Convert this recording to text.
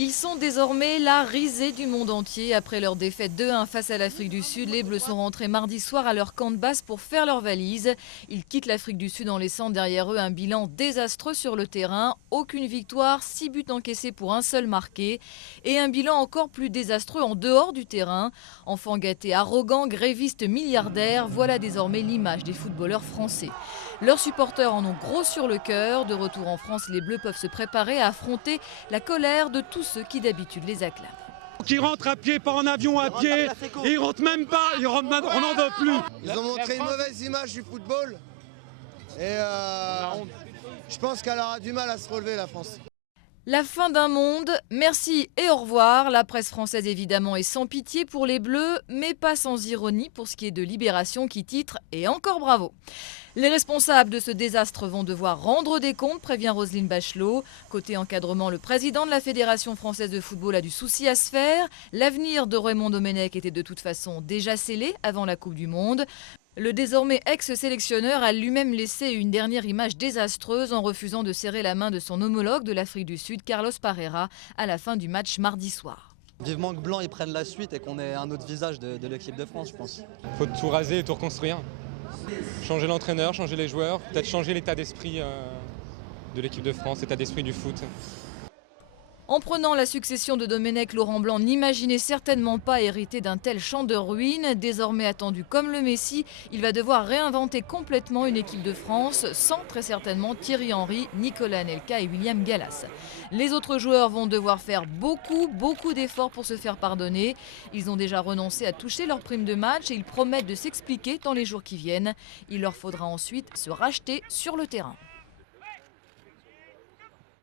Ils sont désormais la risée du monde entier. Après leur défaite 2-1 face à l'Afrique du Sud, les Bleus sont rentrés mardi soir à leur camp de base pour faire leurs valises. Ils quittent l'Afrique du Sud en laissant derrière eux un bilan désastreux sur le terrain. Aucune victoire, 6 buts encaissés pour un seul marqué. Et un bilan encore plus désastreux en dehors du terrain. Enfants gâtés, arrogants, grévistes, milliardaires, voilà désormais l'image des footballeurs français. Leurs supporters en ont gros sur le cœur. De retour en France, les Bleus peuvent se préparer à affronter la colère de tous ceux qui d'habitude les acclament. Qui rentrent à pied, pas en avion, à pied, et ils rentrent même pas, on n'en veut plus. Ils ont montré une mauvaise image du football et je pense qu'elle aura du mal à se relever, la France. La fin d'un monde, merci et au revoir. La presse française évidemment est sans pitié pour les Bleus, mais pas sans ironie pour ce qui est de Libération qui titre « Et encore bravo ». Les responsables de ce désastre vont devoir rendre des comptes, prévient Roselyne Bachelot. Côté encadrement, le président de la Fédération française de football a du souci à se faire. L'avenir de Raymond Domenech était de toute façon déjà scellé avant la Coupe du Monde. Le désormais ex-sélectionneur a lui-même laissé une dernière image désastreuse en refusant de serrer la main de son homologue de l'Afrique du Sud, Carlos Parreira, à la fin du match mardi soir. Vivement que Blanc ils prennent la suite et qu'on ait un autre visage de l'équipe de France, je pense. Il faut tout raser et tout reconstruire. Changer l'entraîneur, changer les joueurs, peut-être changer l'état d'esprit de l'équipe de France, l'état d'esprit du foot. En prenant la succession de Domenech, Laurent Blanc n'imaginait certainement pas hériter d'un tel champ de ruines. Désormais attendu comme le Messi, il va devoir réinventer complètement une équipe de France sans très certainement Thierry Henry, Nicolas Anelka et William Gallas. Les autres joueurs vont devoir faire beaucoup d'efforts pour se faire pardonner. Ils ont déjà renoncé à toucher leur prime de match et ils promettent de s'expliquer dans les jours qui viennent. Il leur faudra ensuite se racheter sur le terrain.